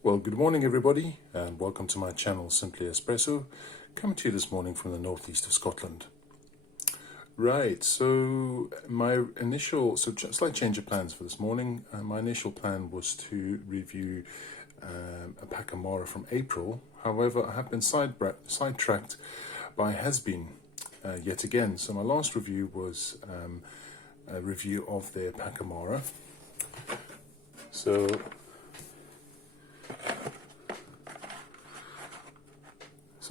Well, good morning everybody and welcome to my channel Simply Espresso, coming to you this morning from the northeast of Scotland. Right, so slight change of plans for this morning. My initial plan was to review a Pacamara from April. However, I have been sidetracked by Hasbean yet again. So my last review was a review of their Pacamara. So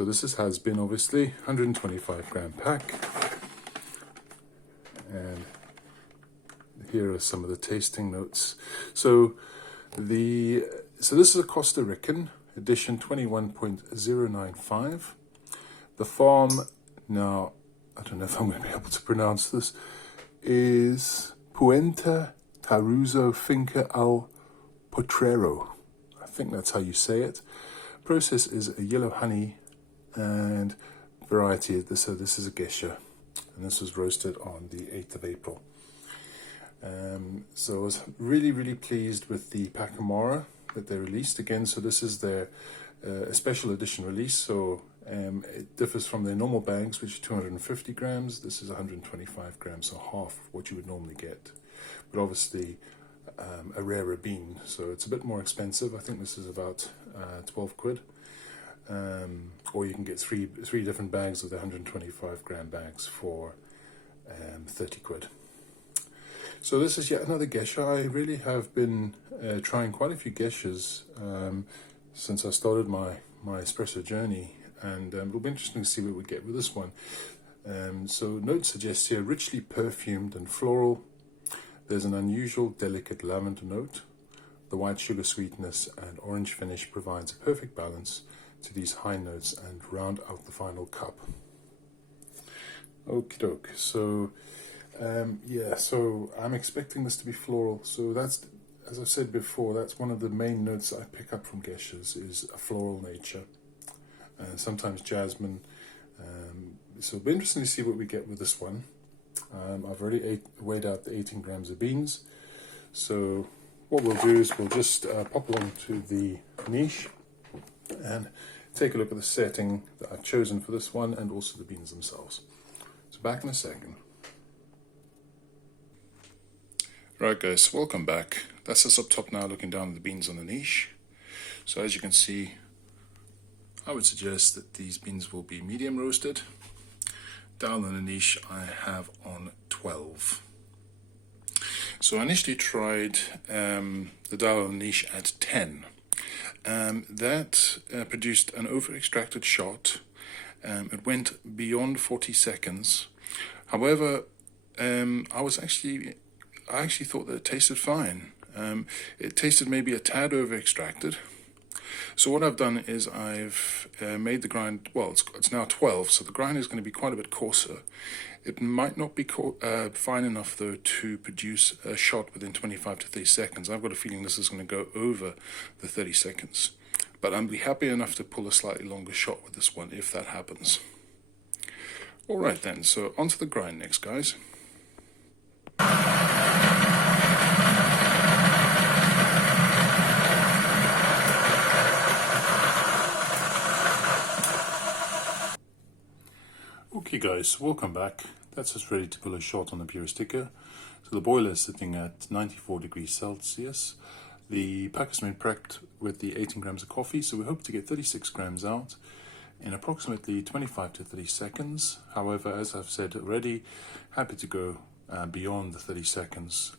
this has been obviously 125 gram pack, and here are some of the tasting notes. So this is a Costa Rican edition 21.095. The farm, now I don't know if I'm going to be able to pronounce this, is Puente Taruzo Finca al Potrero. I think that's how you say it. Process is a yellow honey and variety. So this is a Geisha, and this was roasted on the 8th of April. So I was really pleased with the Pacamara that they released again. So this is their a special edition release. So it differs from their normal bags, which are 250 grams. This is 125 grams, so half of what you would normally get. But obviously a rarer bean, so it's a bit more expensive. I think this is about 12 quid. Or you can get three different bags of the 125 gram bags for 30 quid. So this is yet another Geisha. I really have been trying quite a few Geishas since I started my espresso journey, and it'll be interesting to see what we get with this one. So note suggests here richly perfumed and floral. There's an unusual delicate lavender note. The white sugar sweetness and orange finish provides a perfect balance to these high notes and round out the final cup. Okie doke. So so I'm expecting this to be floral. So that's, as I've said before, that's one of the main notes I pick up from Geishas, is a floral nature, sometimes jasmine. So it'll be interesting to see what we get with this one. I've already weighed out the 18 grams of beans. So what we'll do is we'll just pop along to the niche and take a look at the setting that I've chosen for this one, and also the beans themselves. So back in a second. Right guys, welcome back. That's us up top now, looking down at the beans on the niche. So as you can see, I would suggest that these beans will be medium roasted. Down in the niche I have on 12. So I initially tried the dial on the niche at 10. That produced an over-extracted shot. It went beyond 40 seconds. However, I actually thought that it tasted fine. It tasted maybe a tad over-extracted. So what I've done is I've made the grind, well, it's now 12, so the grind is going to be quite a bit coarser. It might not be fine enough, though, to produce a shot within 25 to 30 seconds. I've got a feeling this is going to go over the 30 seconds. But I'll be happy enough to pull a slightly longer shot with this one if that happens. All right then, so onto the grind next, guys. Okay guys, welcome back. That's us ready to pull a shot on the Puristika. So the boiler is sitting at 94 degrees Celsius. The pack has been prepped with the 18 grams of coffee, so we hope to get 36 grams out in approximately 25 to 30 seconds. However, as I've said already, happy to go beyond the 30 seconds.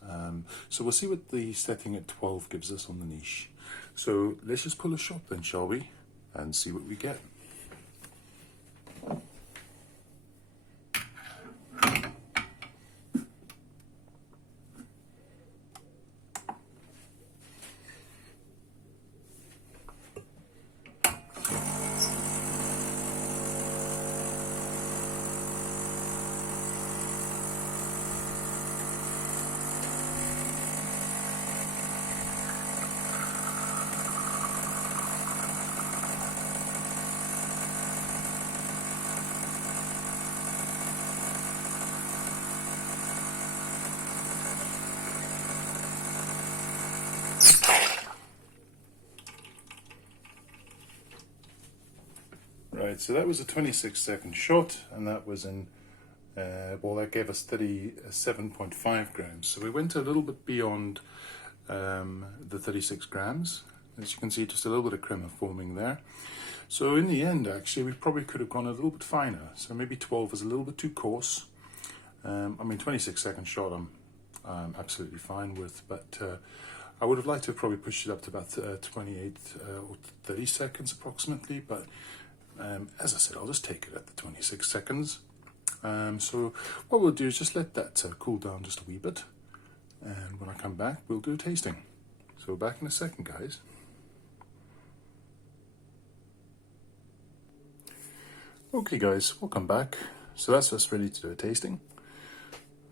So we'll see what the setting at 12 gives us on the niche. So let's just pull a shot then, shall we? And see what we get. Right, so that was a 26-second shot, and that was in, well, that gave us 37.5 grams. So we went a little bit beyond the 36 grams. As you can see, just a little bit of crema forming there. So in the end, actually, we probably could have gone a little bit finer. So maybe 12 is a little bit too coarse. I mean, 26-second shot, I'm absolutely fine with, but I would have liked to have probably pushed it up to about 28 or 30 seconds approximately, but as I said, I'll just take it at the 26 seconds. So what we'll do is just let that cool down just a wee bit, and when I come back, we'll do a tasting. So back in a second, guys. Okay guys, welcome back. So that's us ready to do a tasting.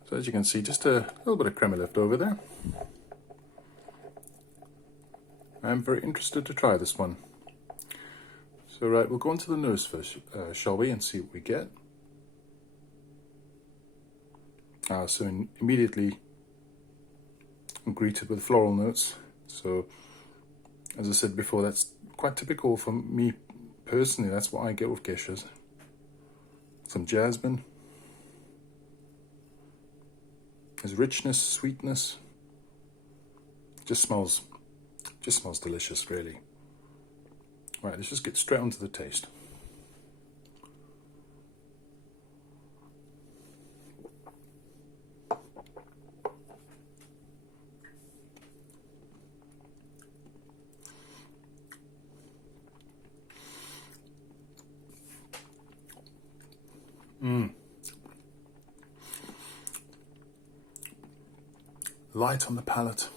So as you can see, just a little bit of crema left over there. I'm very interested to try this one. So right, we'll go on to the nose first, shall we, and see what we get. So immediately I'm greeted with floral notes. So as I said before, that's quite typical for me personally. That's what I get with geishas. Some jasmine. There's richness, sweetness. Just smells delicious, really. Right, let's just get straight onto the taste. Light on the palate,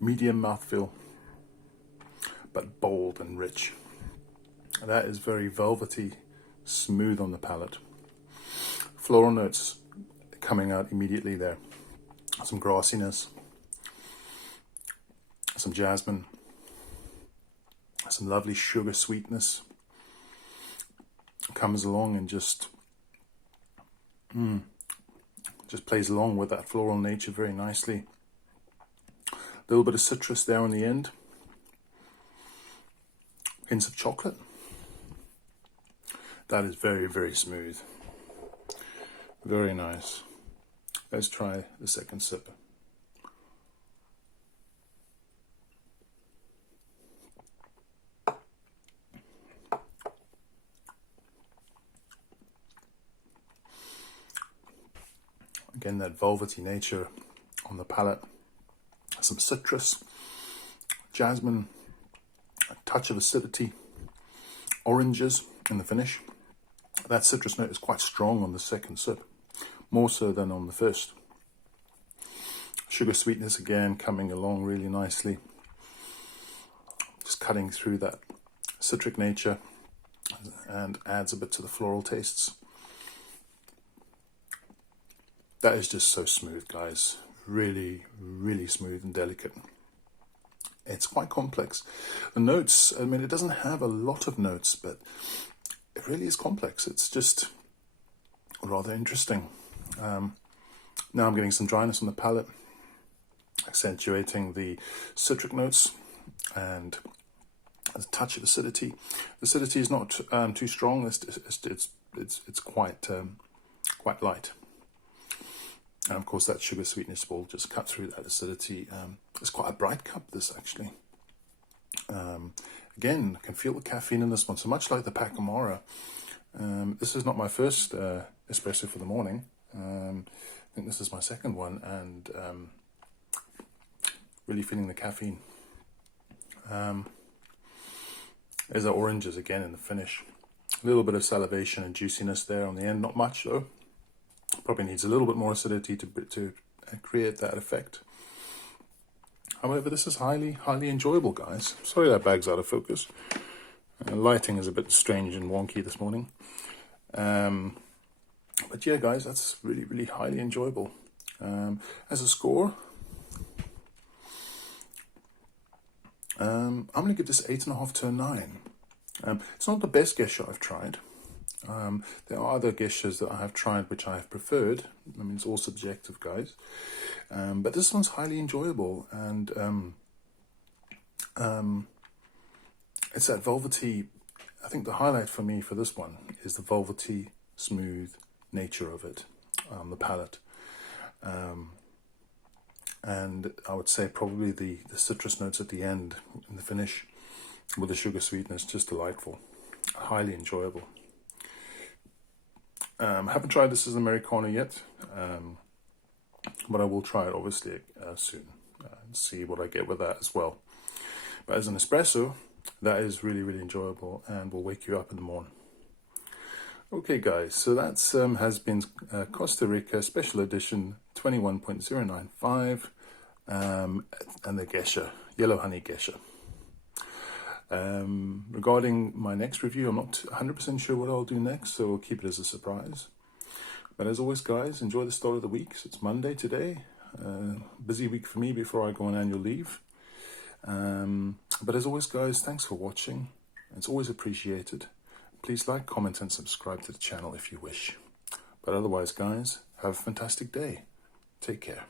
medium mouthfeel, but bold and rich. That is very velvety, smooth on the palate. Floral notes coming out immediately there. Some grassiness, some jasmine, some lovely sugar sweetness comes along and just plays along with that floral nature very nicely. A little bit of citrus there on the end. Hints of chocolate. That is very, very smooth. Very nice. Let's try the second sip. Again, that velvety nature on the palate. Some citrus, jasmine, a touch of acidity, oranges in the finish. That citrus note is quite strong on the second sip, more so than on the first. Sugar sweetness again coming along really nicely. Just cutting through that citric nature and adds a bit to the floral tastes. That is just so smooth, guys. Really, really smooth and delicate. It's quite complex. The notes, I mean, it doesn't have a lot of notes, but it really is complex. It's just rather interesting. Now I'm getting some dryness on the palate, accentuating the citric notes and a touch of acidity. The acidity is not too strong. It's quite light. And of course that sugar sweetness will just cut through that acidity. It's quite a bright cup, this actually. Again, I can feel the caffeine in this one. So much like the Pacamara, this is not my first espresso for the morning. I think this is my second one, and really feeling the caffeine. There's the oranges again in the finish. A little bit of salivation and juiciness there on the end, not much though. Probably needs a little bit more acidity to create that effect. However, this is highly enjoyable, guys. Sorry that bag's out of focus. Lighting is a bit strange and wonky this morning. But yeah, guys, that's really highly enjoyable. As a score, I'm going to give this 8.5 to a 9. It's not the best geisha I've tried. There are other geishas that I have tried which I have preferred. I mean, it's all subjective, guys. But this one's highly enjoyable, and it's that velvety I think the highlight for me for this one is the velvety, smooth nature of it, the palate. And I would say probably the citrus notes at the end in the finish with the sugar sweetness, just delightful, highly enjoyable. Haven't tried this as an Americano yet, but I will try it obviously soon and see what I get with that as well. But as an espresso, that is really, really enjoyable and will wake you up in the morning. Okay guys, so that's Hasbean's Costa Rica Special Edition 21.095 and the Geisha, Yellow Honey Geisha. Regarding my next review, I'm not 100% sure what I'll do next, so we'll keep it as a surprise. But as always guys, enjoy the start of the week. So it's Monday today, busy week for me before I go on annual leave. But as always guys, thanks for watching. It's always appreciated. Please like, comment and subscribe to the channel if you wish. But otherwise guys, have a fantastic day. Take care.